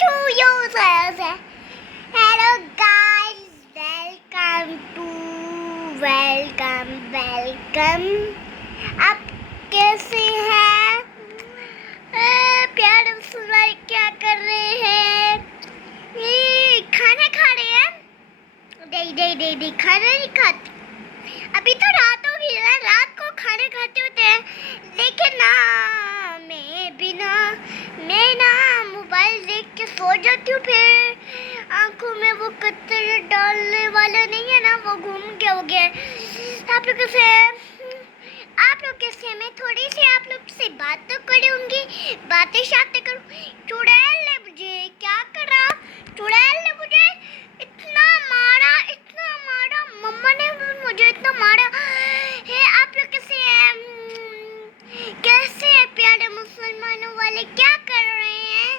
to users. Hello guys, welcome. आप कैसे हैं? प्यारे सुनाई क्या कर रहे हैं? ये खाना खा रहे हैं? नहीं खाना नहीं खाते. अभी तो रात हो गई है, रात को खाना खाते होते हैं. लेकिन ना मैं ना मोबाइल देख के सो जाती हूँ. फिर आंखों में वो कतरे डालने वाला नहीं है ना, वो घूम के हो गया. आप लोग कैसे मैं थोड़ी सी आप लोग से बात तो करूँगी, बातें शातें करूँ. चुड़ैल ने मुझे क्या करा? चुड़ैल ने मुझे इतना मारा, मम्मा ने मुझे इतना मारा है. आप लोग कैसे हैं? कैसे हैं प्यारे मुसलमानों वाले? क्या कर रहे हैं?